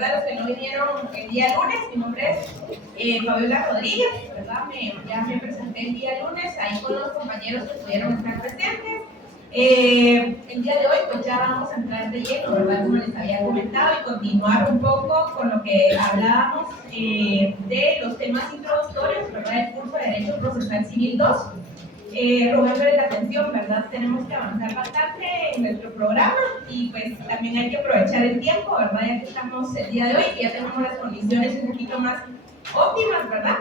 ¿verdad? Los que no vinieron el día lunes, mi nombre es Fabiola Rodríguez, ¿verdad? Ya me presenté el día lunes ahí con los compañeros que pudieron estar presentes. El día de hoy pues ya vamos a entrar de lleno, ¿verdad? Como les había comentado, y continuar un poco con lo que hablábamos de los temas introductorios, ¿verdad? El curso de Derecho Procesal Civil 2. Rogándole la atención, ¿verdad? Tenemos que avanzar bastante en nuestro programa y pues también hay que aprovechar el tiempo, ¿verdad? Ya que estamos el día de hoy, que ya tenemos las condiciones un poquito más óptimas, ¿verdad?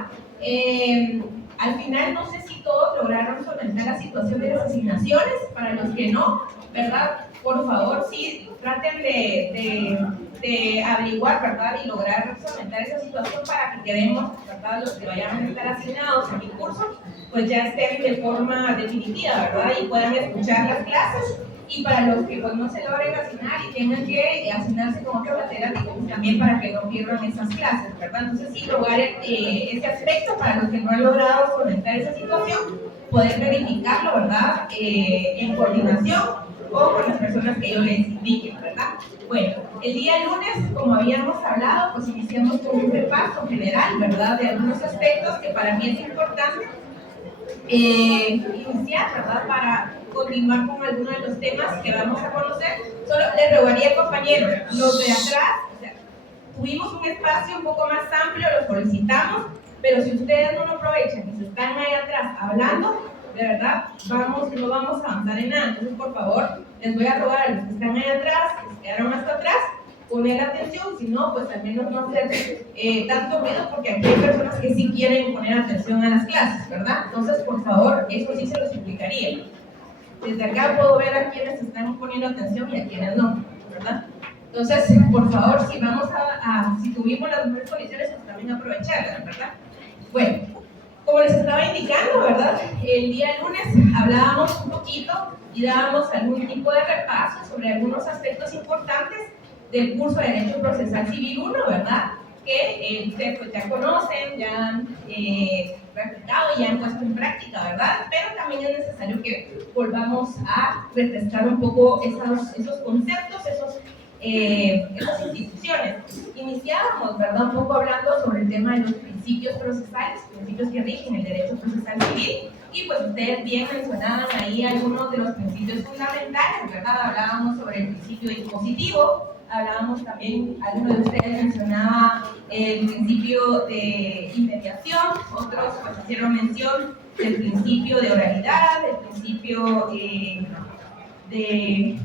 Al final no sé si todos lograron solventar la situación de las asignaciones. Para los que no, ¿verdad? Por favor, sí, traten de averiguar, ¿verdad? Y lograr solventar esa situación para que quedemos, ¿verdad? Los que vayan a estar asignados a mi curso, pues ya estén de forma definitiva, ¿verdad? Y puedan escuchar las clases. Y para los que pues, no se logren asignar y tengan que asignarse con otro catedrático, pues también para que no pierdan esas clases, ¿verdad? Entonces sí, lograr ese aspecto para los que no han logrado solventar esa situación, poder verificarlo, ¿verdad? En coordinación o con las personas que yo les indique, ¿verdad? Bueno, el día lunes, como habíamos hablado, pues iniciamos con un repaso general, ¿verdad? De algunos aspectos que para mí es importante iniciar, ¿verdad? Para continuar con algunos de los temas que vamos a conocer. Solo les rogaría, compañeros, los de atrás, o sea, tuvimos un espacio un poco más amplio, lo solicitamos, pero si ustedes no lo aprovechan y se están ahí atrás hablando, de verdad, no vamos a avanzar en nada. Entonces, por favor, les voy a rogar a los que están ahí atrás, que se quedaron hasta atrás, poner atención, si no, pues al menos no hacer tanto ruido, porque aquí hay personas que sí quieren poner atención a las clases, ¿verdad? Entonces, por favor, eso sí se los implicaría. Desde acá puedo ver a quienes están poniendo atención y a quienes no, ¿verdad? Entonces, por favor, si tuvimos las mejores condiciones, pues también aprovecharlas, ¿verdad? Bueno, como les estaba indicando, ¿verdad? El día lunes hablábamos un poquito y dábamos algún tipo de repaso sobre algunos aspectos importantes del curso de Derecho Procesal Civil 1, ¿verdad? Que ustedes pues, ya conocen, ya han practicado y ya han puesto en práctica, ¿verdad? Pero también es necesario que volvamos a refrescar un poco esos conceptos, esas instituciones. Iniciábamos, ¿verdad? Un poco hablando sobre el tema de los principios procesales, principios que rigen el derecho procesal civil, y pues ustedes bien mencionaban ahí algunos de los principios fundamentales, ¿verdad? Hablábamos sobre el principio dispositivo, hablábamos también, algunos de ustedes mencionaba el principio de inmediación, otros pues hicieron mención del principio de oralidad, del principio de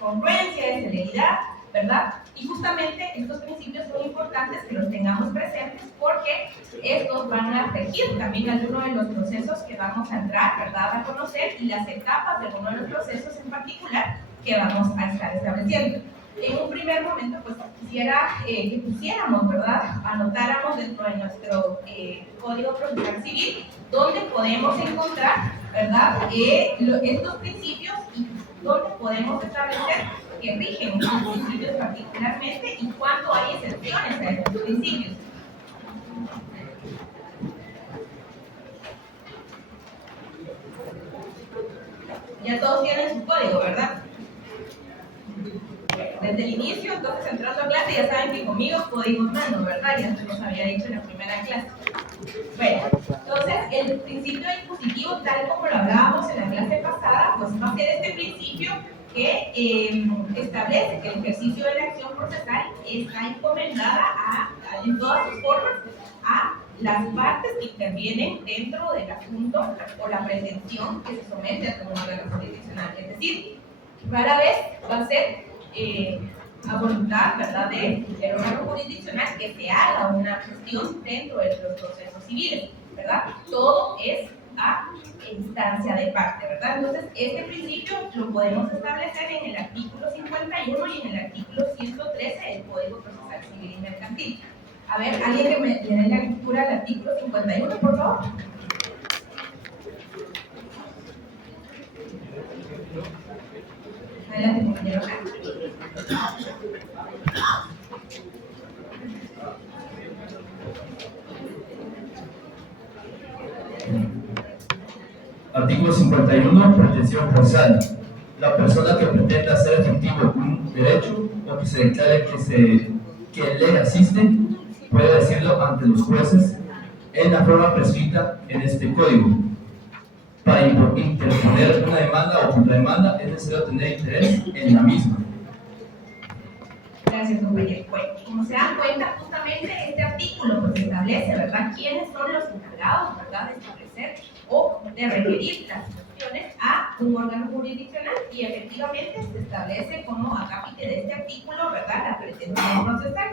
congruencia, de celeridad, ¿verdad? Y justamente estos principios son importantes que los tengamos presentes porque estos van a regir también algunos de los procesos que vamos a entrar, ¿verdad? A conocer y las etapas de algunos de los procesos en particular que vamos a estar estableciendo. En un primer momento, pues quisiera que pusiéramos, ¿verdad? Anotáramos dentro de nuestro Código Procesal Civil donde podemos encontrar, ¿verdad? Estos principios y donde podemos establecer que rigen estos principios particularmente y cuándo hay excepciones a estos principios. Ya todos tienen su código, ¿verdad? Desde el inicio, entonces entrando a clase, ya saben que conmigo códigos mando, ¿verdad? Ya se los había dicho en la primera clase. Bueno, entonces el principio dispositivo, tal como lo hablábamos en la clase pasada, pues va a ser este principio que establece que el ejercicio de la acción procesal está encomendada en todas sus formas a las partes que intervienen dentro del asunto o la pretensión que se somete a un órgano jurisdiccional. Es decir, rara vez va a ser a voluntad, ¿verdad?, del órgano jurisdiccional que se haga una gestión dentro de los procesos civiles, ¿verdad? Todo es a instancia de parte, ¿verdad? Entonces, este principio lo podemos establecer en el artículo 51 y en el artículo 113 del Código Procesal Civil y Mercantil. A ver, ¿alguien que me dé la lectura del artículo 51, por favor? Adelante, compañero. Artículo 51, pretensión procesal. La persona que pretenda hacer efectivo un derecho o que se declare que se que le asiste puede decirlo ante los jueces en la forma prescrita en este código. Para interponer una demanda o contrademanda es necesario tener interés en la misma. Gracias, compañero. Bueno, como se dan cuenta, justamente este artículo pues establece, ¿verdad?, quiénes son los encargados, ¿verdad?, de establecer o de requerir las cuestiones a un órgano jurisdiccional, y efectivamente se establece como acápite de este artículo, ¿verdad?, la pretensión procesal.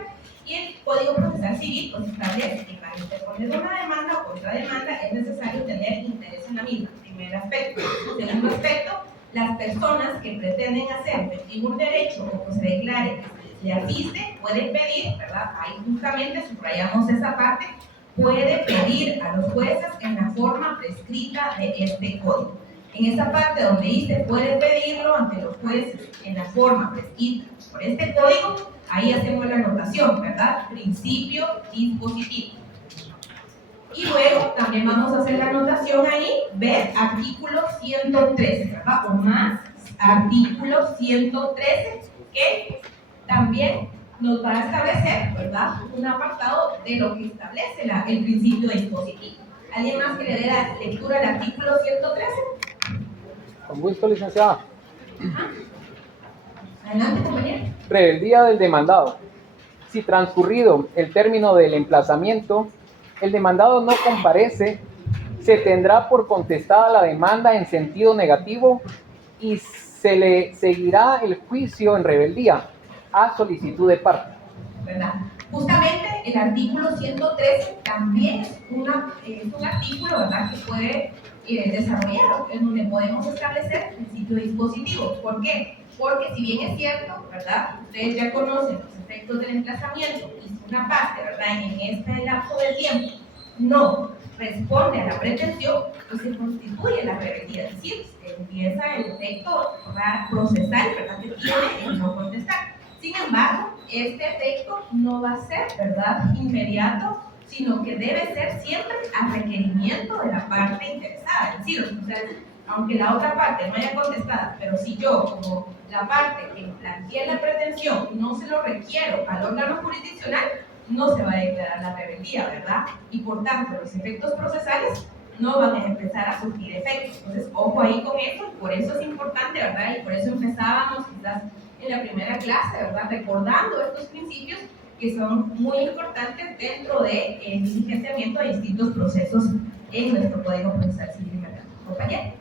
Y el Código Procesal Civil pues establece que para interponer una demanda o contrademanda es necesario tener interés en la misma. Primer aspecto. Segundo aspecto, las personas que pretenden hacer efectivo un derecho o que se declare que le asiste pueden pedir, ¿verdad? Ahí justamente subrayamos esa parte, puede pedir a los jueces en la forma prescrita de este código. En esa parte donde dice puede pedirlo ante los jueces en la forma prescrita por este código, ahí hacemos la anotación, ¿verdad? Principio dispositivo. Y luego también vamos a hacer la anotación ahí, ver artículo 113, ¿verdad? O más artículo 113, que también nos va a establecer, ¿verdad?, un apartado de lo que establece el principio dispositivo. ¿Alguien más que le dé la lectura al artículo 113? Con gusto, licenciada. Adelante, compañero. Rebeldía del demandado. Si transcurrido el término del emplazamiento, el demandado no comparece, se tendrá por contestada la demanda en sentido negativo y se le seguirá el juicio en rebeldía a solicitud de parte. ¿Verdad? Justamente el artículo 113 también es un artículo, ¿verdad?, que puede desarrollar, en donde podemos establecer el principio dispositivo. ¿Por qué? Porque si bien es cierto, ¿verdad?, ustedes ya conocen los efectos del emplazamiento y si una parte, ¿verdad?, en este lapso del tiempo no responde a la pretensión, pues se constituye la rebeldía, es decir, empieza el efecto procesal, ¿verdad?, que tiene el no contestar. Sin embargo, este efecto no va a ser, ¿verdad?, inmediato, sino que debe ser siempre a requerimiento de la parte interesada. Es decir, o sea, aunque la otra parte no haya contestado, pero si yo, como la parte que planteé la pretensión, no se lo requiero al órgano jurisdiccional, no se va a declarar la rebeldía, ¿verdad? Y por tanto, los efectos procesales no van a empezar a surgir efectos. Entonces, ojo ahí con eso, y por eso es importante, ¿verdad? Y por eso empezábamos quizás en la primera clase, ¿verdad?, recordando estos principios que son muy importantes dentro del diligenciamiento de distintos procesos en nuestro Código Procesal Civil y Mercantil. Compañero.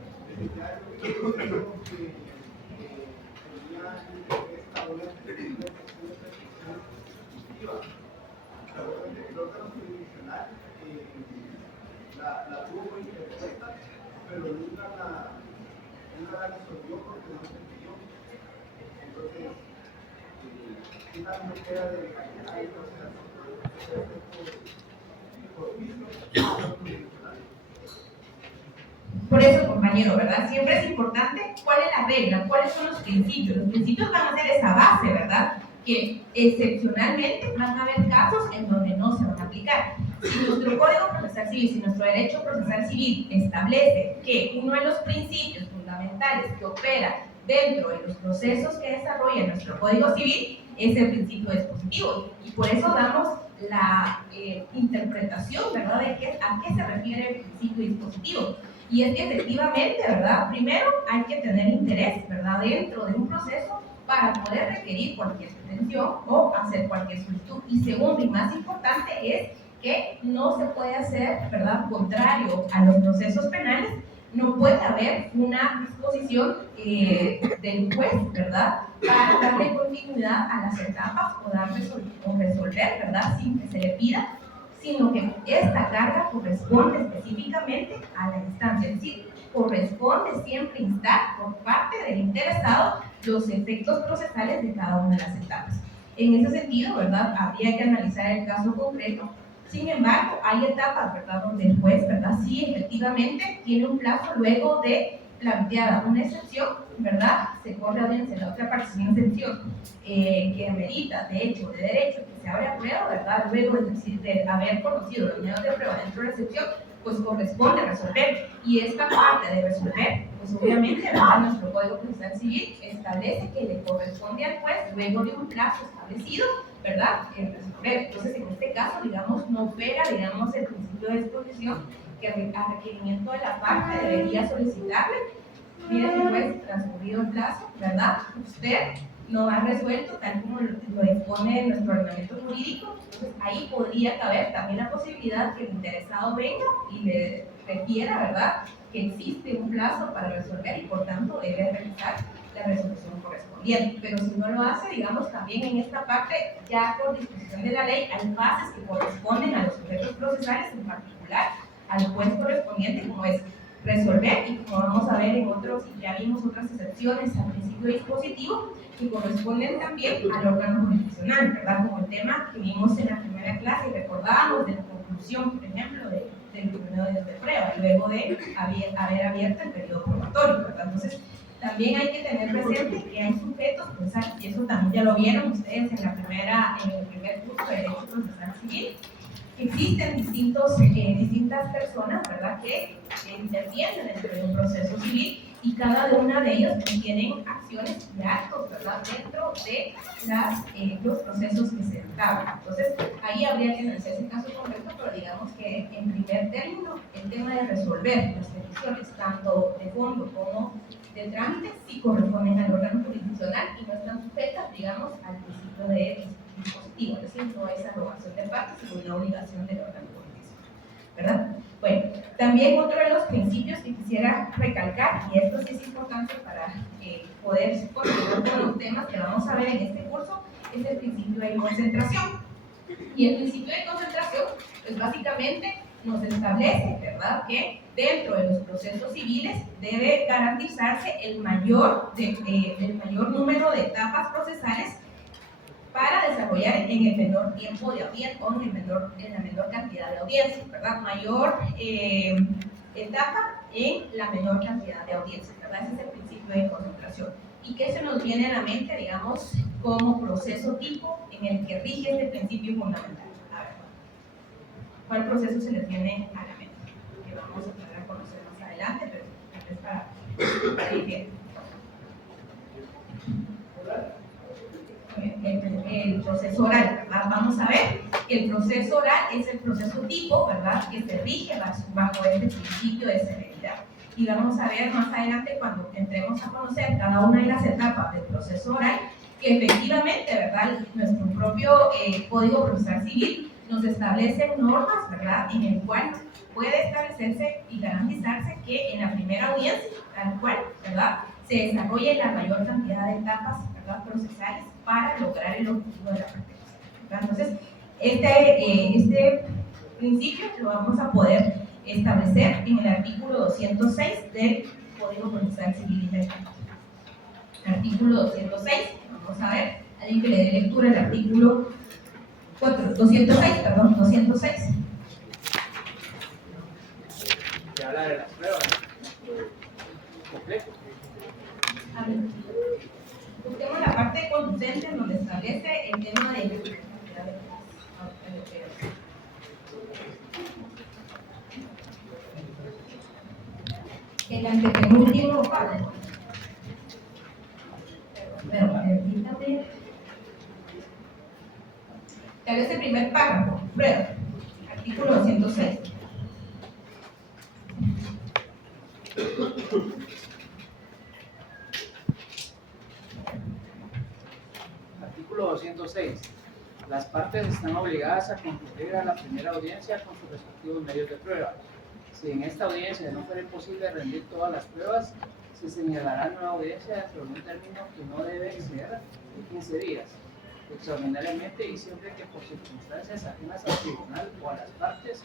La tuvo muy interpreta, pero nunca la resolvió porque no se pidió. Entonces, ¿qué tal me queda de legalidad? Por eso, compañero, ¿verdad? Siempre es importante cuál es la regla, cuáles son los principios. Los principios van a ser esa base, ¿verdad?, que excepcionalmente van a haber casos en donde no se van a aplicar. Si nuestro Código Procesal Civil, si nuestro Derecho Procesal Civil establece que uno de los principios fundamentales que opera dentro de los procesos que desarrolla nuestro Código Civil es el principio dispositivo, y por eso damos la interpretación, ¿verdad?, de a qué se refiere el principio dispositivo. Y es que efectivamente, ¿verdad?, primero hay que tener interés, ¿verdad?, dentro de un proceso para poder requerir cualquier pretensión o hacer cualquier solicitud. Y segundo, y más importante, es que no se puede hacer, ¿verdad?, contrario a los procesos penales. No puede haber una disposición del juez, ¿verdad?, para darle continuidad a las etapas o resolver, ¿verdad?, sin que se le pida, sino que esta carga corresponde específicamente a la instancia, es decir, corresponde siempre instar por parte del interesado los efectos procesales de cada una de las etapas. En ese sentido, ¿verdad?, habría que analizar el caso concreto. Sin embargo, hay etapas, ¿verdad?, donde el juez, ¿verdad?, sí efectivamente tiene un plazo luego de planteada una excepción, ¿verdad?, se corre audiencia en la otra parte sin excepción, que amerita, de hecho, de derecho, que se abre a prueba, ¿verdad?, luego de haber conocido los medios de prueba dentro de la excepción, pues corresponde resolver. Y esta parte de resolver, pues obviamente, ¿verdad?, nuestro Código Procesal Civil establece que le corresponde al juez, luego de un plazo establecido, ¿verdad? En resolver. Entonces, en este caso, digamos, no opera, digamos, el principio de disposición que a requerimiento de la parte debería solicitarle. Mire, si fue transcurrido el plazo, ¿verdad? Usted no ha resuelto tal como lo dispone nuestro ordenamiento jurídico. Entonces, ahí podría caber también la posibilidad que el interesado venga y le refiera, ¿verdad?, que existe un plazo para resolver y por tanto debe realizar la resolución correspondiente. Pero si no lo hace, digamos, también en esta parte, ya por disposición de la ley, hay bases que corresponden a los sujetos procesales, en particular al juez correspondiente, como es resolver, y como vamos a ver en otros, y ya vimos otras excepciones al principio dispositivo, que corresponden también al órgano jurisdiccional, ¿verdad? Como el tema que vimos en la primera clase y recordábamos de la conclusión, por ejemplo, del periodo de prueba, luego de haber abierto el periodo probatorio, ¿verdad? Entonces, también hay que tener presente que hay sujetos procesales, y eso también ya lo vieron ustedes en el primer curso de Derecho Procesal Civil. Existen distintas personas, ¿verdad?, que intervienen dentro de un proceso civil y cada una de ellos tienen acciones y actos, ¿verdad?, dentro de los procesos que se entablan. Entonces, ahí habría que analizar ese caso concreto, pero digamos que en primer término, el tema de resolver las peticiones, tanto de fondo como de trámite, sí corresponden al órgano jurisdiccional y no están sujetas, digamos, al principio de dispositivo, es decir, no es arrogación de partes, sino una obligación del órgano jurisdiccional, ¿verdad? Bueno, también otro de los principios que quisiera recalcar, y esto sí es importante para poder continuar con los temas que vamos a ver en este curso, es el principio de concentración. Y el principio de concentración, pues básicamente nos establece, ¿verdad?, que dentro de los procesos civiles debe garantizarse el mayor número de etapas procesales para desarrollar en el menor tiempo de audiencia o en la menor cantidad de audiencias, ¿verdad? Mayor etapa en la menor cantidad de audiencias, ¿verdad? Ese es el principio de concentración. ¿Y qué se nos viene a la mente, digamos, como proceso tipo en el que rige este principio fundamental? A ver, ¿cuál proceso se les viene a la mente? Que vamos a poder conocer más adelante, pero es para ir el proceso oral, ¿verdad? Vamos a ver que el proceso oral es el proceso tipo, ¿verdad?, que se rige bajo este principio de severidad. Y vamos a ver más adelante, cuando entremos a conocer cada una de las etapas del proceso oral, que efectivamente, ¿verdad?, nuestro propio Código Procesal Civil nos establece normas, ¿verdad?, en el cual puede establecerse y garantizarse que en la primera audiencia, tal cual, ¿verdad?, se desarrolle la mayor cantidad de etapas, ¿verdad?, procesales para lograr el objetivo de la protección. Entonces, este principio lo vamos a poder establecer en el artículo 206 del Código Procesal Civil y Mercantil. Artículo 206, vamos a ver, alguien que le dé lectura al artículo 206. Que habla de las pruebas. Completo. A ver, busquemos la parte conducente en donde establece el tema de el antepenúltimo párrafo. Pero permítame. Tal vez el primer párrafo. Prueba. Artículo 206. Artículo 206. Las partes están obligadas a concurrir a la primera audiencia con sus respectivos medios de prueba. Si en esta audiencia no fuera posible rendir todas las pruebas, se señalará nueva audiencia dentro de un término que no debe exceder de 15 días, extraordinariamente y siempre que por circunstancias ajenas al tribunal o a las partes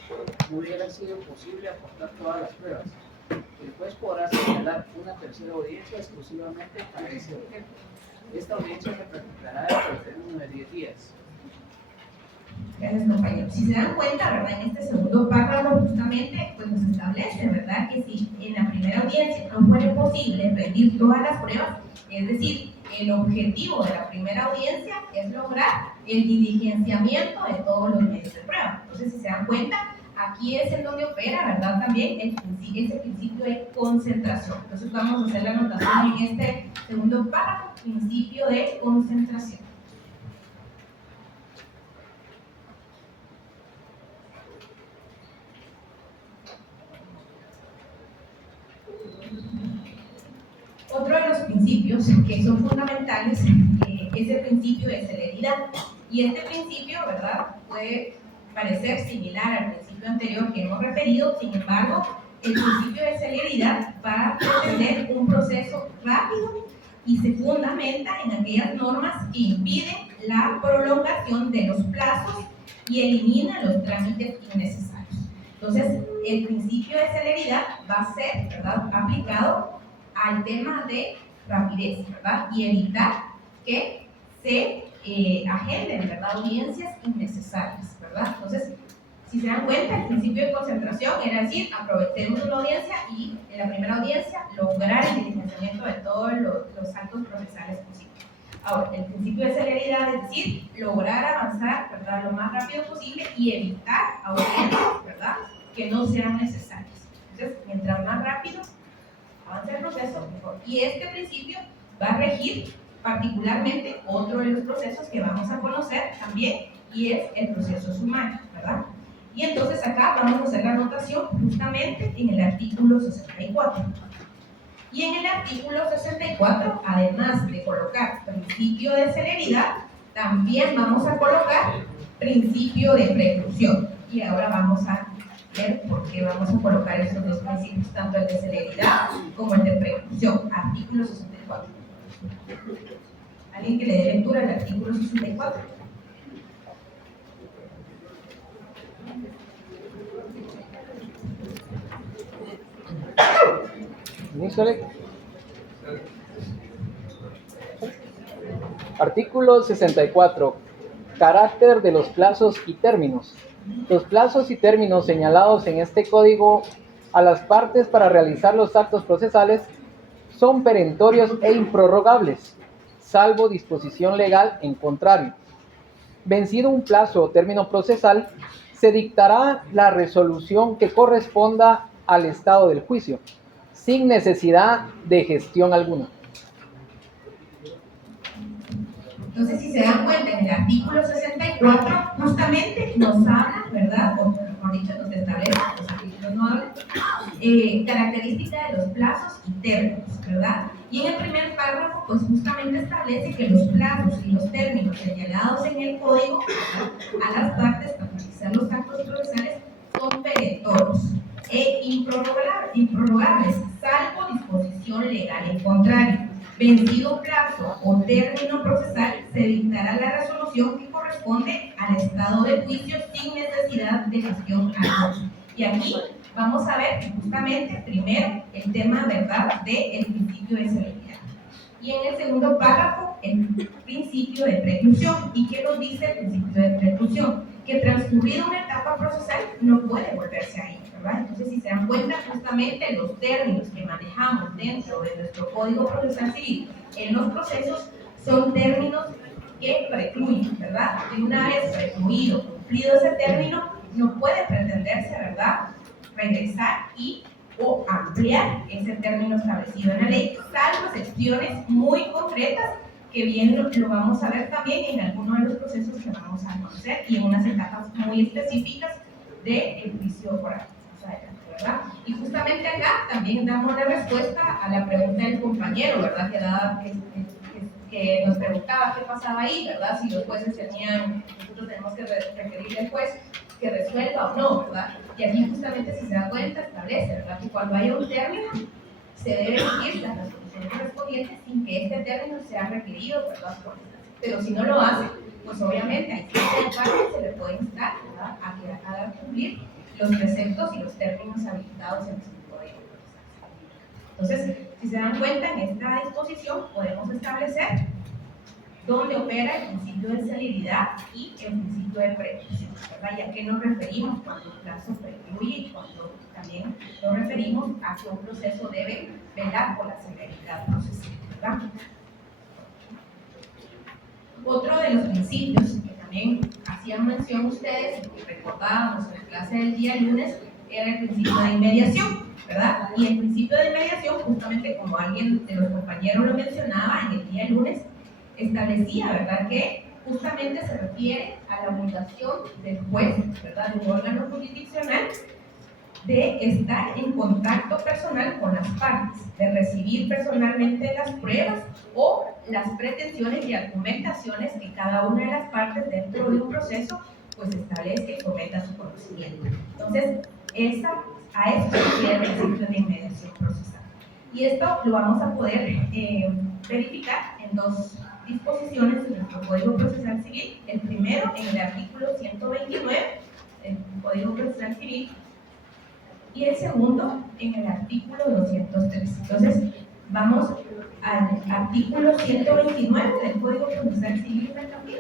no hubiera sido posible aportar todas las pruebas. El juez podrá señalar una tercera audiencia exclusivamente para ese objeto. Esta audiencia se practicará dentro del término de 10 días. Gracias, compañero. Si se dan cuenta, ¿verdad?, en este segundo párrafo justamente pues nos establece, ¿verdad?, que si en la primera audiencia no fuera posible rendir todas las pruebas, es decir, el objetivo de la primera audiencia es lograr el diligenciamiento de todos los medios de prueba. Entonces, si se dan cuenta, aquí es en donde opera, ¿verdad?, también ese principio de concentración. Entonces, vamos a hacer la anotación en este segundo párrafo, principio de concentración. Otro de los principios que son fundamentales es el principio de celeridad. Y este principio, ¿verdad?, puede parecer similar al principio anterior que hemos referido. Sin embargo, el principio de celeridad va a pretender un proceso rápido y se fundamenta en aquellas normas que impiden la prolongación de los plazos y eliminan los trámites innecesarios. Entonces, el principio de celeridad va a ser, ¿verdad?, aplicado al tema de rapidez, ¿verdad?, y evitar que se agenden, ¿verdad?, audiencias innecesarias, ¿verdad? Entonces, si se dan cuenta, el principio de concentración era decir, aprovechemos una audiencia y en la primera audiencia lograr el diligenciamiento de todos los actos procesales posibles. Ahora, el principio de celeridad es decir, lograr avanzar, ¿verdad?, lo más rápido posible y evitar audiencias, ¿verdad?, que no sean necesarias. Entonces, mientras más rápido avance el proceso, mejor. Y este principio va a regir particularmente otro de los procesos que vamos a conocer también, y es el proceso sumario, ¿verdad? Y entonces acá vamos a hacer la anotación justamente en el artículo 64. Y en el artículo 64, además de colocar principio de celeridad, también vamos a colocar principio de preclusión. Y ahora vamos a ver por qué vamos a colocar esos dos principios, tanto el de celeridad como el de preclusión. Artículo 64. ¿Alguien que le dé lectura al artículo 64? Artículo 64. Carácter de los plazos y términos. Los plazos y términos señalados en este código a las partes para realizar los actos procesales son perentorios e improrrogables, salvo disposición legal en contrario. Vencido un plazo o término procesal, se dictará la resolución que corresponda al estado del juicio, sin necesidad de gestión alguna. Entonces, si se dan cuenta, en el artículo 64 justamente nos habla, ¿verdad? O mejor dicho, nos establece, los artículos no hablan, características de los plazos y términos, ¿verdad? Y en el primer párrafo, pues justamente establece que los plazos y los términos señalados en el código a las partes para realizar los actos procesales son perentorios e improrrogables, salvo disposición legal en contrario. Vencido plazo o término procesal, se dictará la resolución que corresponde al estado de juicio sin necesidad de gestión alguna. Y aquí vamos a ver justamente primero el tema, ¿verdad?, del principio de celeridad. Y en el segundo párrafo, el principio de preclusión. ¿Y qué nos dice el principio de preclusión? Que transcurrida una etapa procesal no puede volverse a ir, ¿verdad? Entonces, si se dan cuenta, justamente los términos que manejamos dentro de nuestro Código Procesal Civil en los procesos son términos que precluyen, ¿verdad? Que una vez precluido, cumplido ese término, no puede pretenderse, ¿verdad?, regresar o ampliar ese término establecido en la ley, salvo excepciones muy concretas que bien lo vamos a ver también en algunos de los procesos que vamos a conocer y en unas etapas muy específicas del juicio oral, ¿verdad? Y justamente acá también damos la respuesta a la pregunta del compañero, ¿verdad?, que nos preguntaba qué pasaba ahí, ¿verdad?, si los jueces nosotros tenemos que requerirle al juez que resuelva o no, ¿verdad? Y aquí justamente, si se da cuenta, establece, ¿verdad?, que cuando haya un término se debe seguir la resolución correspondiente sin que este término sea requerido, ¿verdad?, pero si no lo hace, pues obviamente a instancia de parte se le puede instar, ¿verdad?, a que haga cumplir los preceptos y los términos habilitados en este código. Entonces, si se dan cuenta, en esta disposición podemos establecer dónde opera el principio de celeridad y el principio de preclusión, ¿verdad? ¿Y a qué nos referimos cuando un plazo precluye y cuando también nos referimos a que un proceso debe velar por la celeridad procesal, ¿verdad? Otro de los principios que también hacían mención ustedes, y recordábamos en la clase del día lunes, era el principio de inmediación, ¿verdad? Y el principio de inmediación, justamente como alguien de los compañeros lo mencionaba en el día lunes, establecía, ¿verdad?, que justamente se refiere a la obligación del juez, ¿verdad?, de un órgano jurisdiccional de estar en contacto personal con las partes, de recibir personalmente las pruebas o las pretensiones y argumentaciones que cada una de las partes dentro de un proceso pues establezca y someta su conocimiento. Entonces, a eso se refiere el principio de inmediación procesal. Y esto lo vamos a poder verificar en dos disposiciones de nuestro Código Procesal Civil. El primero en el artículo 129 del Código Procesal Civil y el segundo en el artículo 203. Entonces, vamos al artículo 129 del Código Procesal Civil y Mercantil.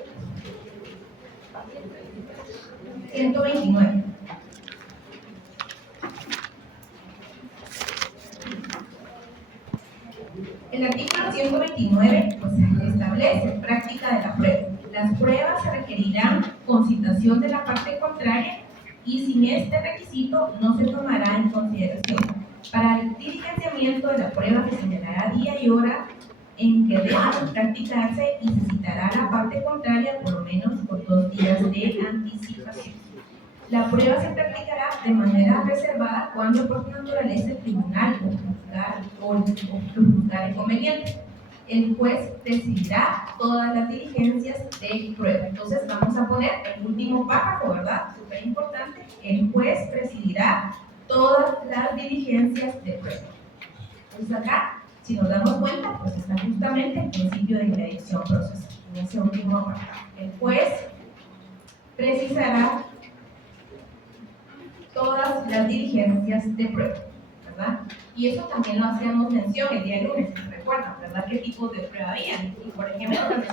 129. El artículo 129 pues, establece práctica de la prueba. Las pruebas se requerirán con citación de la parte contraria y sin este requisito no se tomará en consideración. Para el diligenciamiento de la prueba se señalará día y hora en que deba practicarse y se citará a la parte contraria por lo menos por 2 días de anticipación. La prueba se practicará de manera reservada cuando por su naturaleza el tribunal o juzgar conveniente. El juez decidirá todas las diligencias de prueba. Entonces vamos a poner el último párrafo, ¿verdad? Súper importante. El juez presidirá todas las diligencias de prueba. Entonces acá, si nos damos cuenta, pues está justamente el principio de inmediación procesal. En ese último apartado. El juez precisará todas las diligencias de prueba, ¿verdad? Y eso también lo hacíamos mención el día lunes, ¿recuerdan, verdad? ¿Qué tipos de prueba había? Y por ejemplo, cuando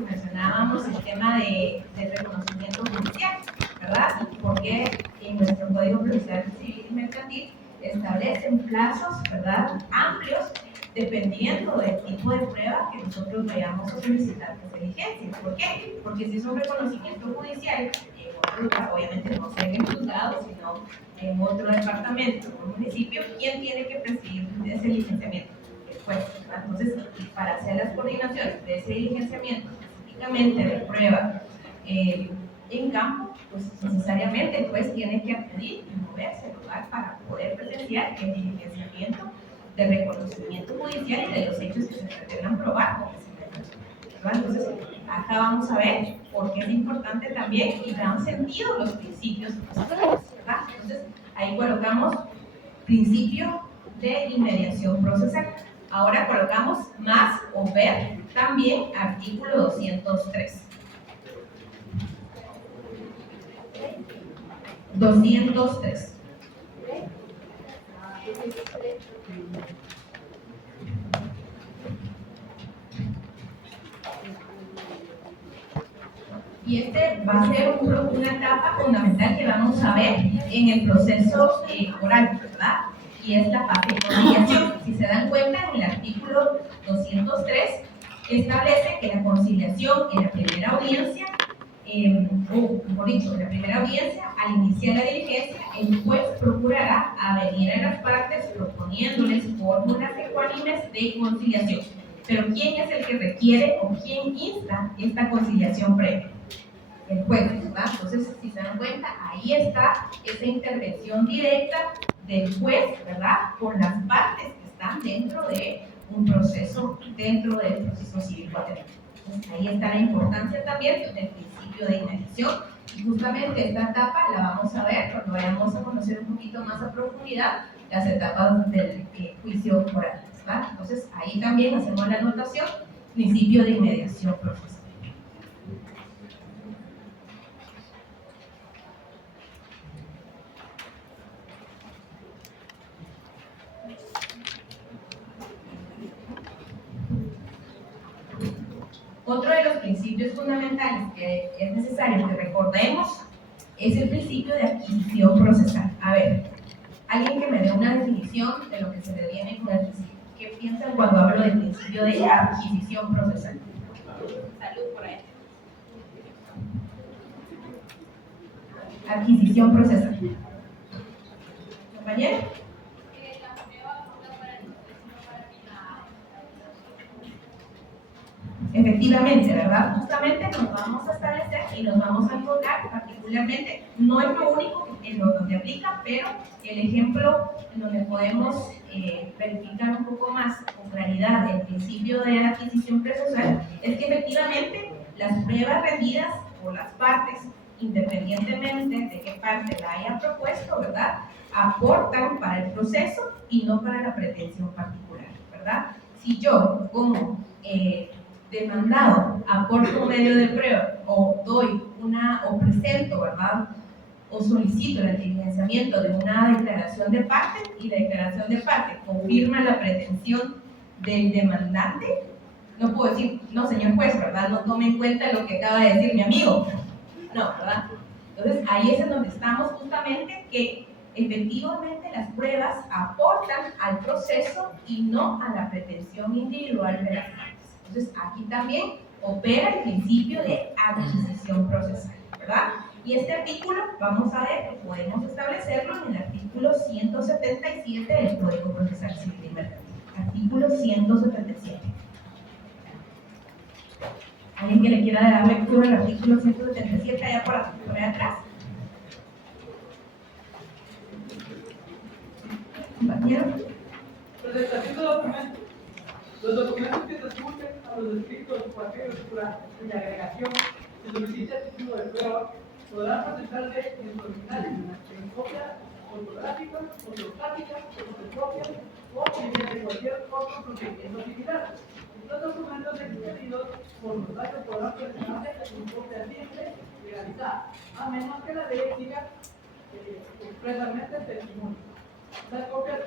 mencionábamos el tema de reconocimiento judicial, ¿verdad? Porque en nuestro Código Procesal Civil y Mercantil establecen plazos, ¿verdad? Amplios, dependiendo del tipo de prueba que nosotros vayamos a solicitar de diligencia. ¿Por qué? Porque si es un reconocimiento judicial, obviamente no sea en el juzgado, sino en otro departamento o municipio, ¿quién tiene que presidir ese diligenciamiento? El juez, ¿verdad? Entonces, para hacer las coordinaciones de ese diligenciamiento, específicamente de prueba en campo, pues necesariamente el juez tiene que acudir y moverse al lugar para poder presenciar el diligenciamiento de reconocimiento judicial y de los hechos que se pretendan probar con ese mecanismo. Entonces, acá vamos a ver por qué es importante también y dan sentido los principios procesales, ¿verdad? Entonces, ahí colocamos principio de inmediación procesal. Ahora colocamos más o ver también artículo 203. 203. Y este va a ser una etapa fundamental que vamos a ver en el proceso oral, ¿verdad? Y es la parte de conciliación. Si se dan cuenta, en el artículo 203 establece que la conciliación en la primera audiencia, o mejor dicho, en la primera audiencia, al iniciar la diligencia, el juez procurará avenir a las partes proponiéndoles fórmulas ecuánimes de conciliación. Pero ¿quién es el que requiere o quién insta esta conciliación previa? El juez, ¿verdad? Entonces, si se dan cuenta, ahí está esa intervención directa del juez, ¿verdad? Con las partes que están dentro de un proceso, dentro del proceso civil cuaternario. Entonces, ahí está la importancia también del principio de inmediación. Y justamente esta etapa la vamos a ver cuando vayamos a conocer un poquito más a profundidad las etapas del juicio oral, ¿verdad? Entonces, ahí también hacemos la anotación, principio de inmediación procesal. Otro de los principios fundamentales que es necesario que recordemos es el principio de adquisición procesal. A ver, alguien que me dé una definición de lo que se le viene con el principio. ¿Qué piensan cuando hablo del principio de adquisición procesal? Salud por ahí. Adquisición procesal. ¿Compañero? Efectivamente, ¿verdad? Justamente nos vamos a establecer y nos vamos a enfocar particularmente, no es lo único que en donde aplica, pero el ejemplo en donde podemos verificar un poco más con claridad el principio de adquisición procesal es que efectivamente las pruebas rendidas por las partes, independientemente de qué parte la hayan propuesto, ¿verdad?, aportan para el proceso y no para la pretensión particular, ¿verdad? Si yo, como demandado, aporto un medio de prueba o doy o presento, ¿verdad?, o solicito el diligenciamiento de una declaración de parte y la declaración de parte confirma la pretensión del demandante, no puedo decir, no, señor juez, ¿verdad?, no tome en cuenta lo que acaba de decir mi amigo. No, ¿verdad? Entonces ahí es en donde estamos justamente, que efectivamente las pruebas aportan al proceso y no a la pretensión individual de las partes. Entonces aquí también opera el principio de adquisición procesal, ¿verdad? Y este artículo, vamos a ver que podemos establecerlo en el artículo 177 del Código Procesal Civil y Mercantil. Artículo 177. ¿Alguien que le quiera dar lectura al artículo 177 allá por allá atrás? ¿Compañero? Presentación de documentos. Los documentos que se ajusten a los escritos o aquellos cuya agregación se solicite a título de prueba podrán presentarse en su original, en copia ortográfica, fotostática, fotocopia o mediante cualquier otro procedimiento similar. Los documentos expedidos por notario podrán presentarse en copia simple legalizada, a menos que la ley exija expresamente el testimonio. Las copias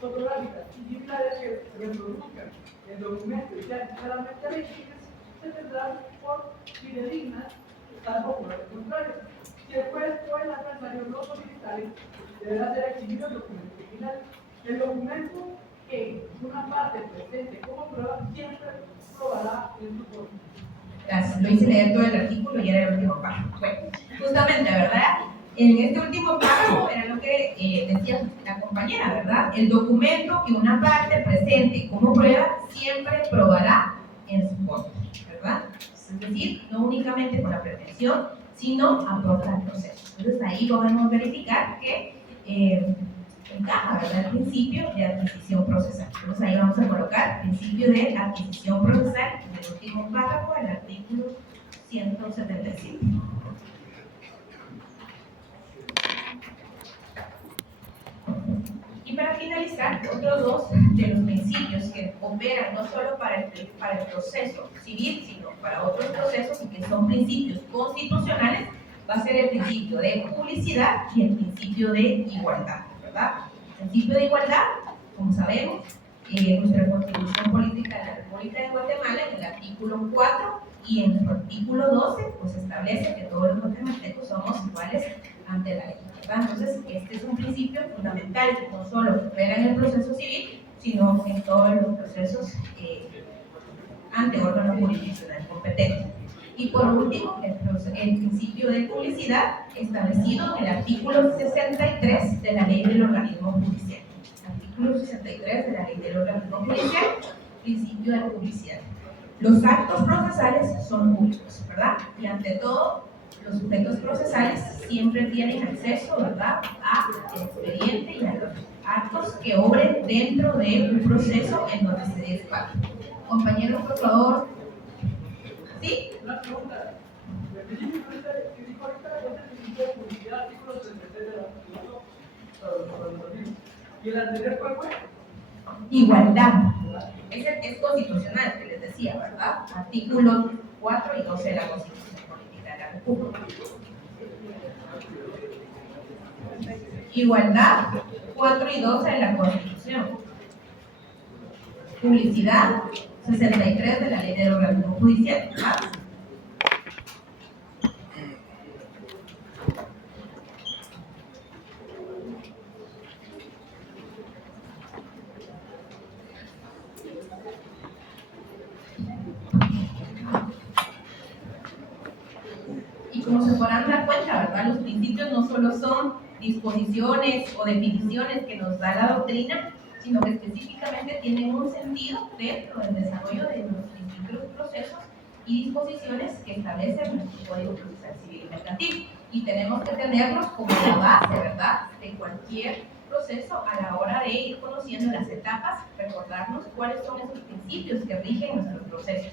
fotográficas y similares que reproduzcan el documento y sean claramente legibles se tendrán por fidedignas, salvo por el contrario. Si el juez o el adversario no solicitaren, deberá ser exhibido el documento original. El documento que una parte presente como prueba siempre probará en su forma. Gracias, lo hice leer todo el artículo y era el último párrafo. Bueno, justamente, ¿verdad? En este último párrafo era lo que decía la compañera, ¿verdad? El documento que una parte presente como prueba siempre probará en su contra, ¿verdad? Es decir, no únicamente con la pretensión, sino aporta al proceso. Entonces ahí podemos verificar que encaja, ¿verdad?, el principio de adquisición procesal. Entonces ahí vamos a colocar principio de adquisición procesal en el último párrafo del artículo 177. Y para finalizar, otros dos de los principios que operan no solo para el proceso civil, sino para otros procesos y que son principios constitucionales, va a ser el principio de publicidad y el principio de igualdad, ¿verdad? El principio de igualdad, como sabemos, nuestra Constitución Política de la República de Guatemala, en el artículo 4 y en su artículo 12, pues establece que todos los guatemaltecos somos iguales ante la ley, ¿verdad? Entonces, este es un principio fundamental que no solo opera en el proceso civil, sino en todos los procesos ante órgano jurisdiccional competente. Y por último, el principio de publicidad establecido en el artículo 63 de la Ley del Organismo Judicial. Artículo 63 de la Ley del Organismo Judicial, principio de publicidad. Los actos procesales son públicos, ¿verdad? Y ante todo, los sujetos procesales siempre tienen acceso, ¿verdad?, al expediente y a los actos que obren dentro de un proceso en donde se despacha. Compañeros, por favor. ¿Sí? Una pregunta. El principio que dijo ahorita es el principio de publicidad, artículo 33 de la Constitución. ¿Y el anterior cuál fue? Igualdad. Es constitucional, que les decía, ¿verdad? Artículos 4 y 12 de la Constitución Política de la República. Igualdad, 4 y 12 de la Constitución. Publicidad, 63 de la Ley del Organismo Judicial, ¿verdad? Y como se podrán dar cuenta, ¿verdad?, los principios no solo son disposiciones o definiciones que nos da la doctrina, sino que específicamente tienen un sentido dentro del desarrollo de los distintos procesos y disposiciones que establecen nuestro Código Procesal Civil y Mercantil. y tenemos que tenerlos como la base, ¿verdad?, de cualquier proceso a la hora de ir conociendo las etapas, recordarnos cuáles son esos principios que rigen nuestros procesos.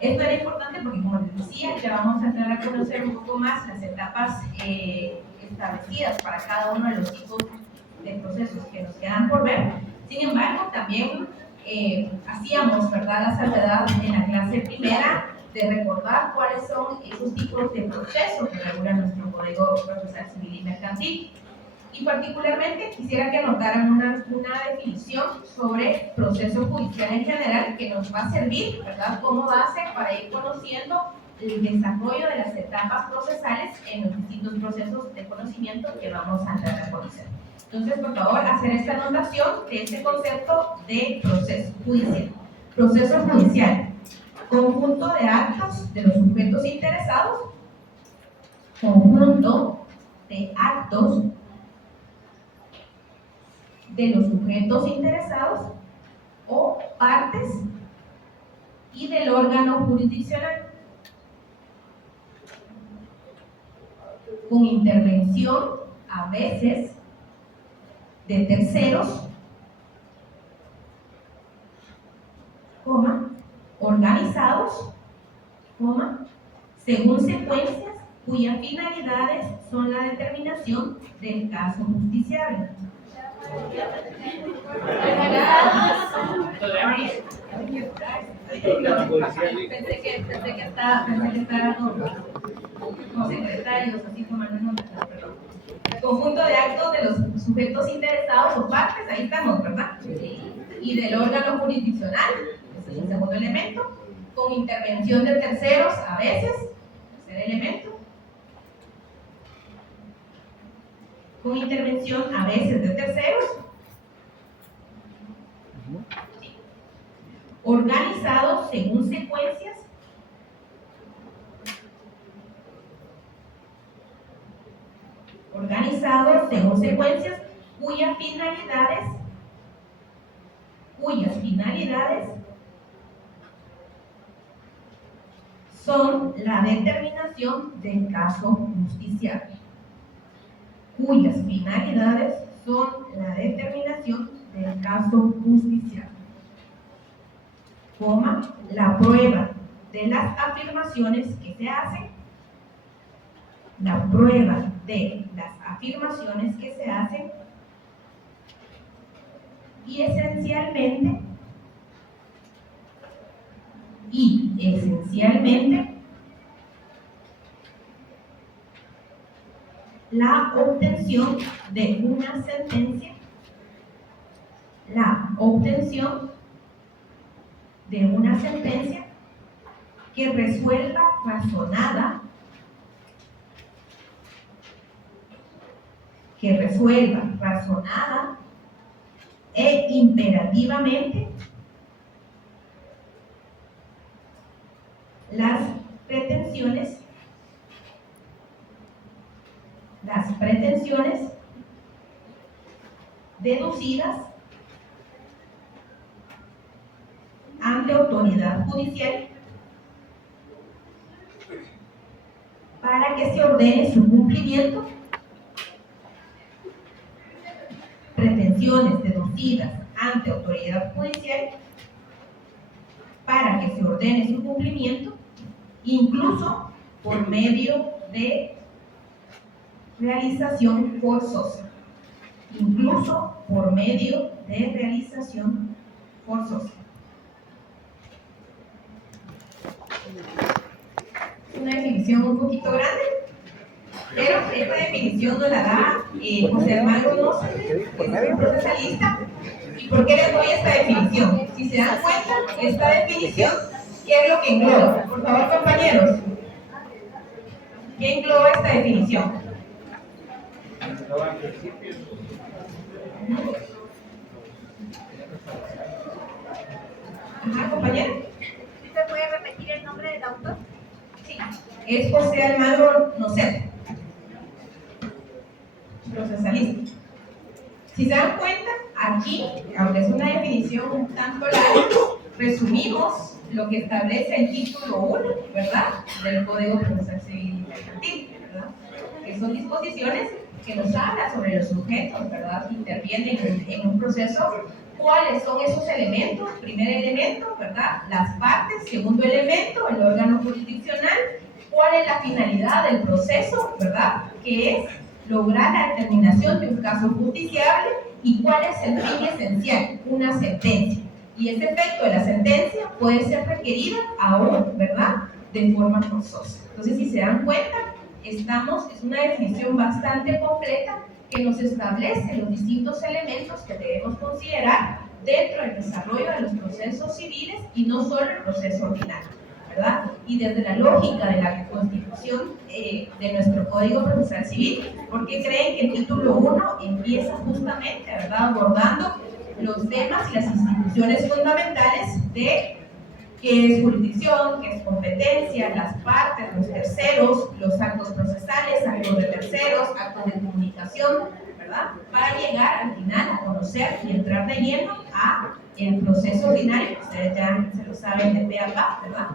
Esto era importante porque, como les decía, ya vamos a entrar a conocer un poco más las etapas establecidas para cada uno de los tipos de procesos que nos quedan por ver. Sin embargo, también hacíamos, ¿verdad?, la salvedad en la clase primera de recordar cuáles son esos tipos de procesos que regulan nuestro Código Procesal Civil y Mercantil. Y particularmente quisiera que anotaran una definición sobre proceso judicial en general que nos va a servir, ¿verdad?, como base para ir conociendo el desarrollo de las etapas procesales en los distintos procesos de conocimiento que vamos a entrar a conocer. Entonces, por favor, hacer esta anotación de este concepto de proceso judicial. Proceso judicial: conjunto de actos de los sujetos interesados, conjunto de actos de los sujetos interesados o partes y del órgano jurisdiccional, con intervención a veces de terceros, organizados, según secuencias cuyas finalidades son la determinación del caso justiciable. Pensé que estaba como secretarios, así tomando notas, perdón. El conjunto de actos de los sujetos interesados o partes, ahí estamos, ¿verdad? Y del órgano jurisdiccional, ese es el segundo elemento, con intervención de terceros a veces, tercer elemento, con intervención a veces de terceros, organizados según secuencias, cuyas finalidades son la determinación del caso justiciable. Cuyas finalidades son la determinación del caso justiciable. La prueba de las afirmaciones que se hacen. La prueba de las afirmaciones que se hacen. Y esencialmente, la obtención de una sentencia, que resuelva razonada e imperativamente las pretensiones deducidas ante autoridad judicial para que se ordene su cumplimiento. Pretensiones deducidas ante autoridad judicial para que se ordene su cumplimiento, incluso por medio de realización forzosa. Una definición un poquito grande, pero esta definición nos la da José Armando Noce, que es un procesalista. ¿Y por qué les doy esta definición? Si se dan cuenta, esta definición, ¿qué es lo que engloba? Por favor, compañeros, ¿qué engloba esta definición? Ajá, compañero. ¿Sí se puede repetir el nombre del autor? Sí, es José Armando Noce, procesalista. Si se dan cuenta, aquí, aunque es una definición un tanto larga, resumimos lo que establece el título 1, ¿verdad?, del Código Procesal Civil y Mercantil, ¿verdad?, que que son disposiciones que nos hablan sobre los sujetos, ¿verdad?, que intervienen en un proceso. ¿Cuáles son esos elementos? Primer elemento, ¿verdad?, las partes. Segundo elemento, el órgano jurisdiccional. ¿Cuál es la finalidad del proceso, verdad?, que es lograr la determinación de un caso justiciable. ¿Y cuál es el fin esencial? Una sentencia. Y ese efecto de la sentencia puede ser requerida aún, ¿verdad?, de forma forzosa. Entonces, si se dan cuenta, es una definición bastante completa que nos establece los distintos elementos que debemos considerar dentro del desarrollo de los procesos civiles y no solo el proceso ordinario, ¿verdad? Y desde la lógica de la constitución de nuestro Código Procesal Civil, ¿por qué creen que el título 1 empieza justamente, ¿verdad?, abordando los temas y las instituciones fundamentales de qué es jurisdicción, qué es competencia, las partes, los terceros, los actos procesales, actos de terceros, actos de comunicación, ¿verdad? Para llegar al final a conocer y entrar de lleno a el proceso ordinario, que ustedes ya se lo saben de pe a pa, ¿verdad?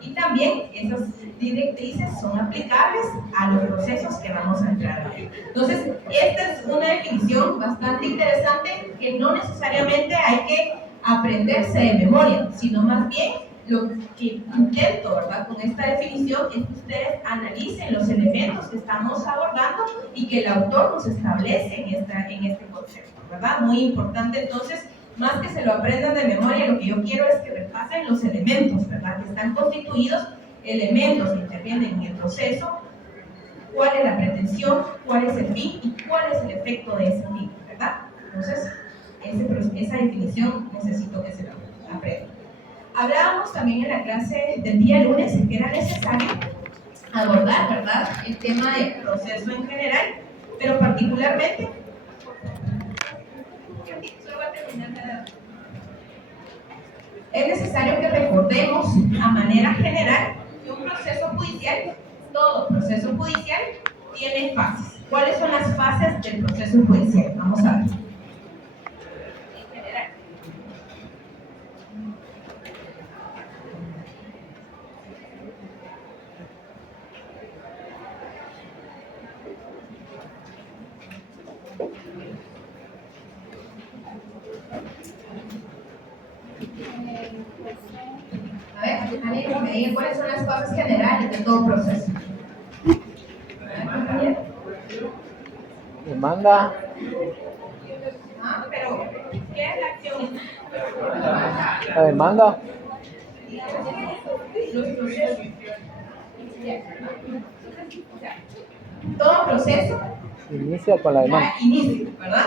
Y también esas directrices son aplicables a los procesos que vamos a entrar a ver. Entonces, esta es una definición bastante interesante que no necesariamente hay que aprenderse de memoria, sino más bien lo que intento, ¿verdad?, con esta definición es que ustedes analicen los elementos que estamos abordando y que el autor nos establece en este concepto, ¿verdad? Muy importante, entonces, más que se lo aprendan de memoria, lo que yo quiero es que repasen los elementos, ¿verdad?, que están constituidos, elementos que intervienen en el proceso, cuál es la pretensión, cuál es el fin y cuál es el efecto de ese fin, ¿verdad? Entonces, esa definición necesito que se la aprendan. Hablábamos también en la clase del día lunes que era necesario abordar, ¿verdad?, el tema del proceso en general, pero particularmente, solo va a terminar de dar. Es necesario que recordemos a manera general que un proceso judicial, todo proceso judicial, tiene fases. ¿Cuáles son las fases del proceso judicial? Vamos a ver. A ver, Daniel, me digan cuáles son las fases generales de todo proceso. Demanda. Pero, ¿qué es la acción? La demanda. Los procesos. Todo proceso Inicia con la demanda. inicia, ¿verdad?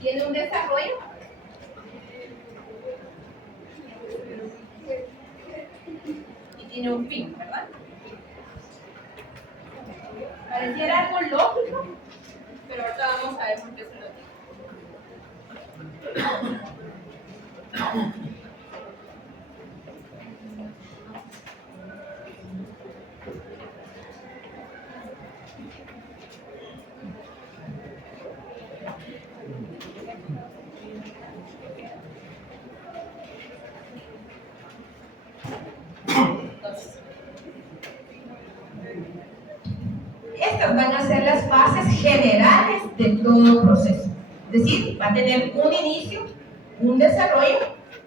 Tiene un desarrollo y tiene un fin, ¿verdad? Pareciera algo lógico, pero ahorita vamos a ver por qué se lo digo. Estas van a ser las fases generales de todo proceso. Es decir, va a tener un inicio, un desarrollo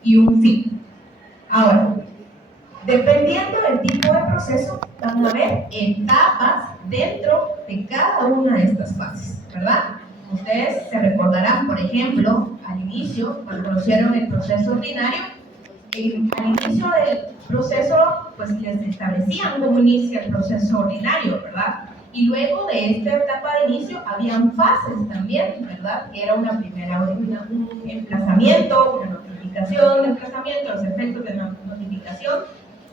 y un fin. Ahora, dependiendo del tipo de proceso, van a haber etapas dentro de cada una de estas fases, ¿verdad? Ustedes se recordarán, por ejemplo, al inicio, cuando conocieron el proceso ordinario, al inicio del proceso, pues les establecían cómo inicia el proceso ordinario, ¿verdad? Y luego de esta etapa de inicio habían fases también, ¿verdad? Que era una primera, un emplazamiento, una notificación de emplazamiento, los efectos de la notificación,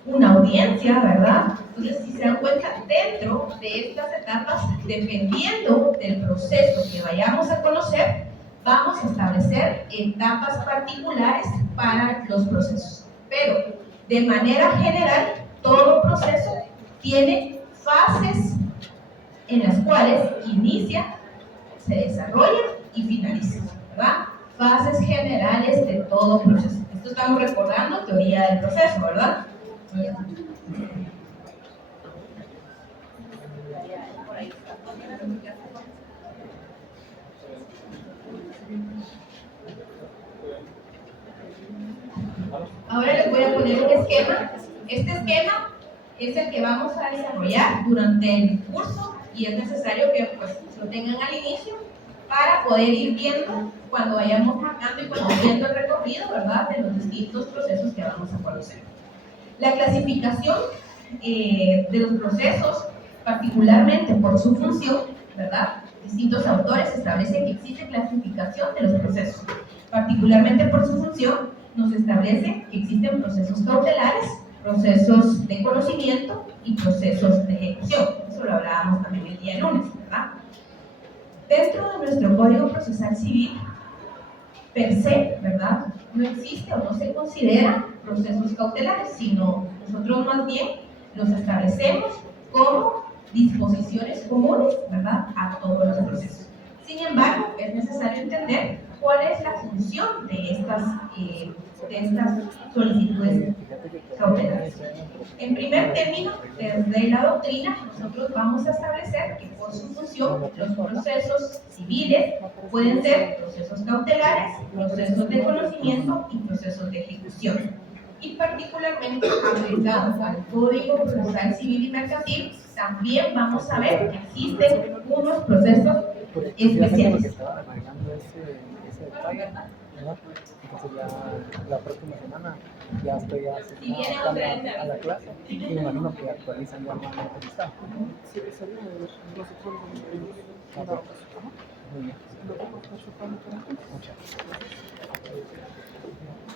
una audiencia, ¿verdad? Entonces, si se dan cuenta, dentro de estas etapas, dependiendo del proceso que vayamos a conocer, vamos a establecer etapas particulares para los procesos. Pero, de manera general, todo proceso tiene fases en las cuales inicia, se desarrolla y finaliza, ¿verdad? Fases generales de todo proceso. Esto estamos recordando teoría del proceso, ¿verdad? Ahora les voy a poner un esquema. Este esquema es el que vamos a desarrollar durante el curso y es necesario que pues, lo tengan al inicio para poder ir viendo cuando vayamos marcando y cuando viendo el recorrido, ¿verdad?, de los distintos procesos que vamos a conocer. La clasificación de los procesos, particularmente por su función, ¿verdad? Distintos autores establecen que existe clasificación de los procesos. Particularmente por su función, nos establece que existen procesos cautelares, procesos de conocimiento y procesos de ejecución. Eso lo hablábamos también el día lunes, ¿verdad? Dentro de nuestro Código Procesal Civil, per se, ¿verdad?, no existe o no se considera procesos cautelares, sino nosotros más bien los establecemos como disposiciones comunes, ¿verdad?, a todos los procesos. Sin embargo, es necesario entender cuál es la función de estas solicitudes cautelares. En primer término, desde la doctrina, nosotros vamos a establecer que por su función los procesos civiles pueden ser procesos cautelares, procesos de conocimiento y procesos de ejecución. Y particularmente aplicado al Código Procesal Civil y Mercantil, también vamos a ver que existen unos procesos especiales. Entonces la próxima semana ya estoy asignado a la clase y me imagino que actualizan ya nuevamente el listado. Sí, muy bien. Muchas gracias.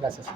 Gracias.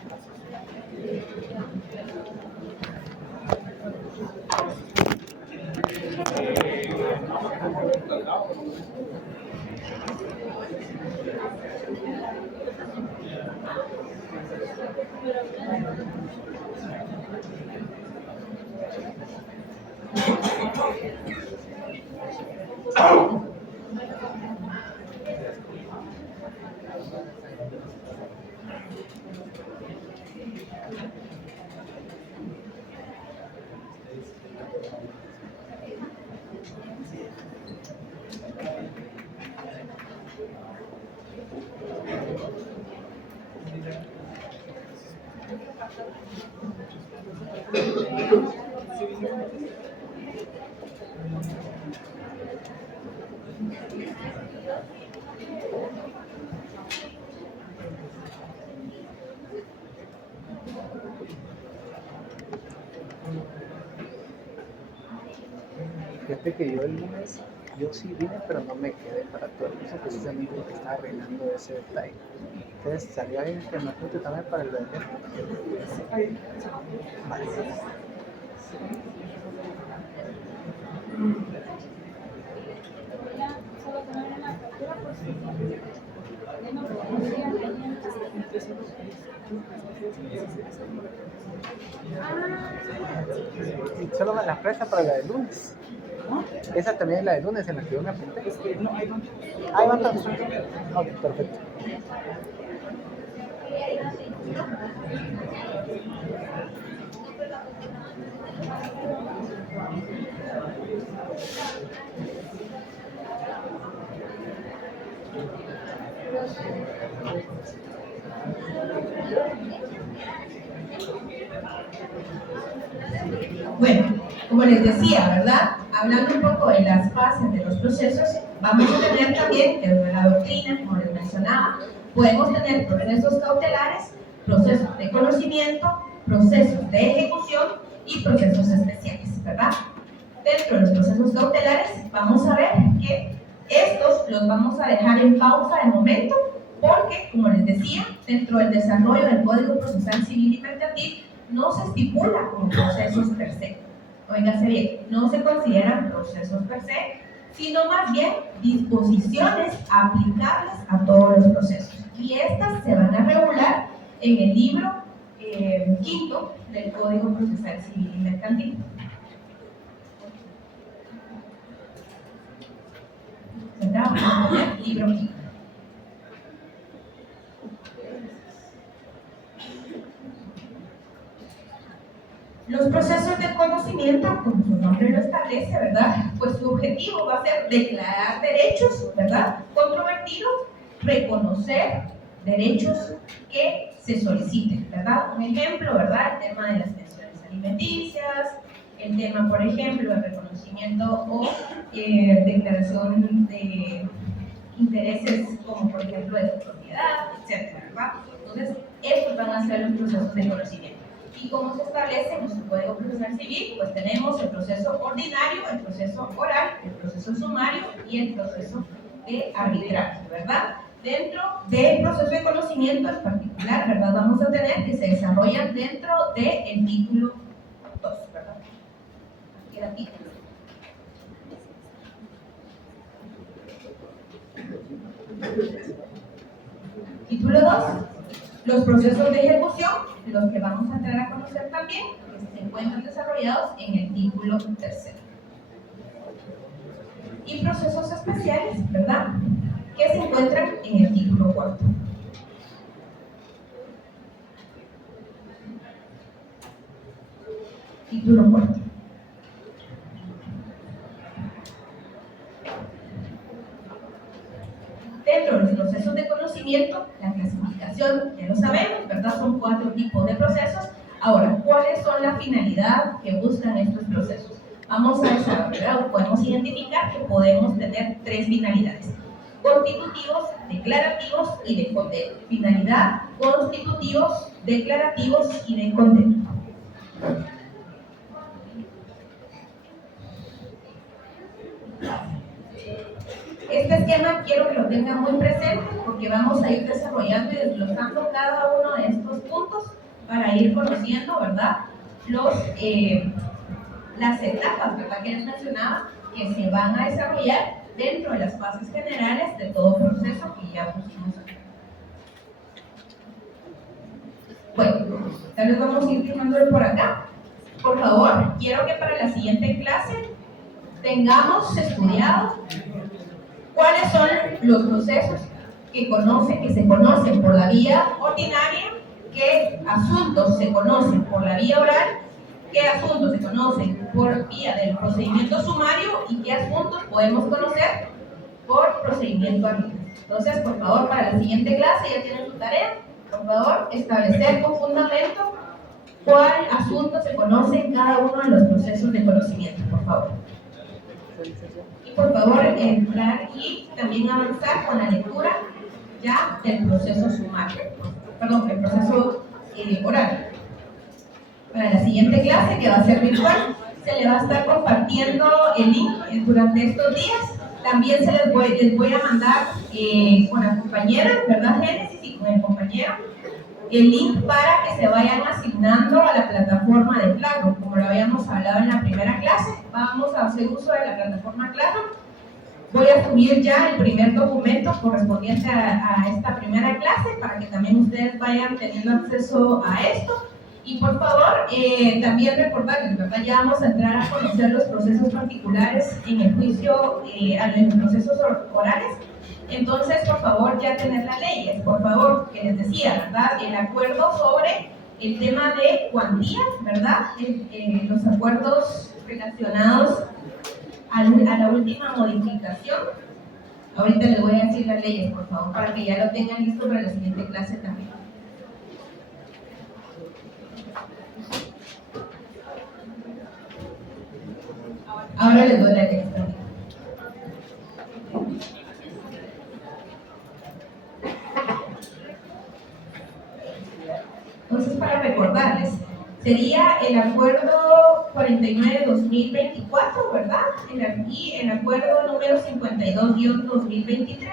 Fíjate que yo el lunes, yo sí vine, pero no me quedé para todo el curso, precisamente porque estaba arreglando ese detalle. Entonces, ¿estaría bien que me apunte también para el de ayer? Vale. Solo me la presta para la de lunes. Esa también es la de lunes en la que yo me apunté. No, ahí van. Ahí van todos. Ok, perfecto. Bueno, como les decía, ¿verdad? Hablando un poco de las bases de los procesos, vamos a tener también, desde la doctrina, como les mencionaba, podemos tener procesos cautelares, procesos de conocimiento, procesos de ejecución y procesos especiales, ¿verdad? Dentro de los procesos cautelares, vamos a ver que estos los vamos a dejar en pausa de momento, porque, como les decía, dentro del desarrollo del Código Procesal Civil y Mercantil, no se estipula como procesos per se. Óigase bien, no se consideran procesos per se, sino más bien disposiciones aplicables a todos los procesos. Y estas se van a regular en el libro quinto del Código Procesal Civil y Mercantil. Vamos a poner libro quinto. Los procesos de conocimiento, como su nombre lo establece, ¿verdad? Pues su objetivo va a ser declarar derechos, ¿verdad? Controvertidos, reconocer derechos que se soliciten, ¿verdad? Un ejemplo, ¿verdad? El tema de las pensiones alimenticias, el tema, por ejemplo, del reconocimiento o declaración de intereses, como por ejemplo de propiedad, etcétera, ¿verdad? Entonces, estos van a ser los procesos de conocimiento. ¿Y cómo se establece en nuestro Código Procesal Civil? Pues tenemos el proceso ordinario, el proceso oral, el proceso sumario y el proceso de arbitraje, ¿verdad? Dentro del proceso de conocimiento en particular, ¿verdad? Vamos a tener que se desarrollan dentro del título 2, ¿verdad? Queda título. Título 2. Los procesos de ejecución, los que vamos a entrar a conocer también, que se encuentran desarrollados en el título 3. Y procesos especiales, ¿verdad? Que se encuentran en el título 4. Título 4. Dentro de los procesos de conocimiento, la clasificación, ya lo sabemos, ¿verdad? Son 4 tipos de procesos. Ahora, ¿cuáles son la finalidad que buscan estos procesos? Vamos a desarrollar, podemos identificar que podemos tener 3 finalidades: constitutivos, declarativos y de condena. Finalidad: constitutivos, declarativos y de condena. Este esquema quiero que lo tengan muy presente porque vamos a ir desarrollando y desglosando cada uno de estos puntos para ir conociendo, ¿verdad? Las etapas, ¿verdad? Que les mencionaba que se van a desarrollar dentro de las fases generales de todo proceso que ya pusimos aquí. Bueno, tal vez vamos a ir fijándolo por acá. Por favor, quiero que para la siguiente clase tengamos estudiado cuáles son los procesos que se conocen por la vía ordinaria, qué asuntos se conocen por la vía oral, qué asuntos se conocen por vía del procedimiento sumario y qué asuntos podemos conocer por procedimiento arbitrario. Entonces, por favor, para la siguiente clase, ya tienen su tarea, por favor, establecer con fundamento cuál asunto se conoce en cada uno de los procesos de conocimiento, por favor. Y por favor, entrar y también avanzar con la lectura ya del proceso sumario, perdón, el proceso oral. Para la siguiente clase, que va a ser virtual, se le va a estar compartiendo el link durante estos días. También les voy a mandar con la compañera, ¿verdad, Génesis? Y con el compañero, el link para que se vayan asignando a la plataforma de Classroom. Como lo habíamos hablado en la primera clase, vamos a hacer uso de la plataforma Classroom. Voy a subir ya el primer documento correspondiente a esta primera clase para que también ustedes vayan teniendo acceso a esto. Y por favor, también recordarles, ¿verdad? Ya vamos a entrar a conocer los procesos particulares en el juicio, en los procesos orales. Entonces, por favor, ya tener las leyes, por favor, que les decía, ¿verdad? El acuerdo sobre el tema de cuantías, ¿verdad? Los acuerdos relacionados a la última modificación. Ahorita les voy a decir las leyes, por favor, para que ya lo tengan listo para la siguiente clase también. Ahora les doy la ley también. Entonces, para recordarles, sería el acuerdo 49-2024, ¿verdad? Y el acuerdo número 52-2023.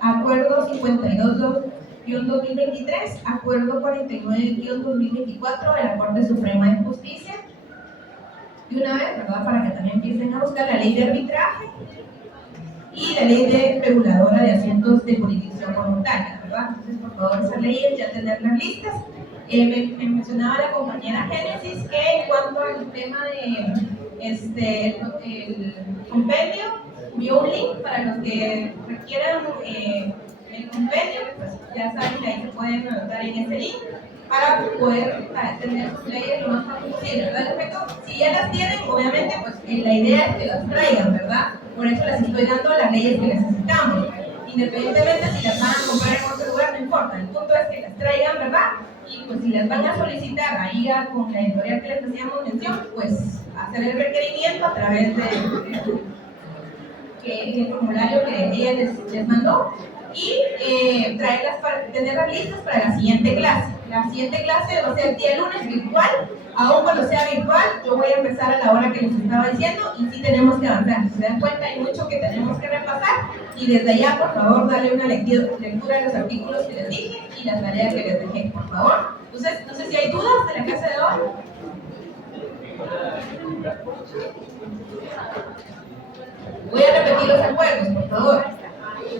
Acuerdo 52-2023, acuerdo 49-2024 de la Corte Suprema de Justicia. de una vez, ¿verdad? Para que también empiecen a buscar la ley de arbitraje y la ley de reguladora de asuntos de jurisdicción voluntaria, ¿verdad? Entonces, por favor, esas leyes ya tenerlas listas. Me mencionaba la compañera Génesis que en cuanto al tema de el compendio, envió un link para los que requieran el compendio, pues ya saben que ahí se pueden anotar en ese link para poder tener sus leyes lo más fácil posible, ¿verdad? Al efecto, si ya las tienen, obviamente, pues la idea es que las traigan, ¿verdad? Por eso les estoy dando las leyes que necesitamos. Independientemente si las van a comprar en otro lugar, no importa. El punto es que las traigan, ¿verdad? Y pues si las van a solicitar ahí con la editorial que les hacíamos mención, pues hacer el requerimiento a través del formulario que ella les mandó y traerlas para tenerlas listas para la siguiente clase. La siguiente clase va a ser el día lunes virtual. Aún cuando sea virtual, yo voy a empezar a la hora que les estaba diciendo y sí tenemos que avanzar. Si se dan cuenta, hay mucho que tenemos que repasar y desde allá, por favor, darle una lectura a los artículos que les dije y las tareas que les dejé, por favor. Entonces, no sé si hay dudas de la clase de hoy. Voy a repetir los acuerdos, por favor.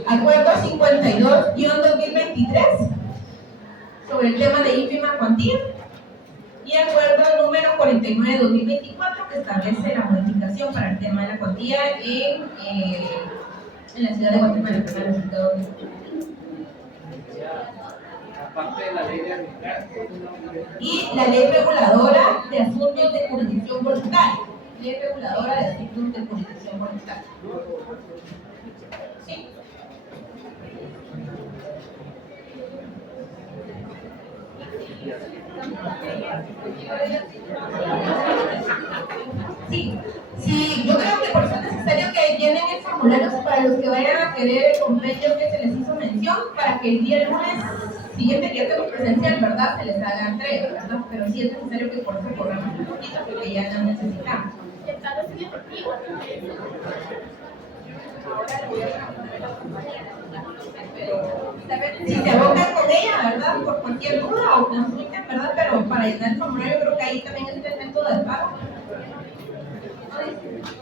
Acuerdo 52-2023 sobre el tema de ínfima cuantía y acuerdo número 49-2024 que establece la modificación para el tema de la cuantía en la ciudad de Guatemala. Aparte de la ley de arbitraje. Y la ley reguladora de asuntos de jurisdicción voluntaria. Ley reguladora de asuntos de jurisdicción voluntaria. ¿Sí? Sí, yo creo que por eso es necesario que llenen el formulario para los que vayan a querer el compendio que se les hizo mención, para que el día lunes siguiente, que ya tengo presencial, ¿verdad? Se les haga entrega, ¿verdad? Pero sí es necesario que por eso corramos un poquito, porque ya no necesitamos. ¿Está en efectivo? Ahora le voy a preguntar a la compañera, Si se abocan con ella, ¿verdad? Por cualquier duda o consulten, ¿verdad? Pero para llenar el formulario creo que ahí también está el método de pago.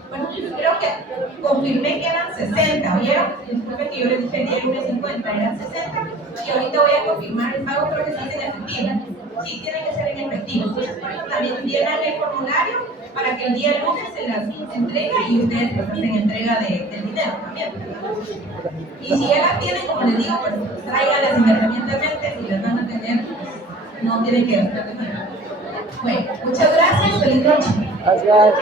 Bueno, creo que confirmé que eran 60, ¿oyeron? Disculpen que yo les dije el día lunes 50, eran 60 y ahorita voy a confirmar el pago, creo que sí es en efectivo. Sí, tiene que ser en efectivo. Entonces, por eso también llenan el formulario para que el día lunes se las entregue y ustedes pues hacen entrega del dinero también. Y si ya las tienen, como les digo, pues tráiganlas independientemente, si las van a tener, pues, no tienen que gastar dinero. Bueno, muchas gracias, feliz noche. Gracias.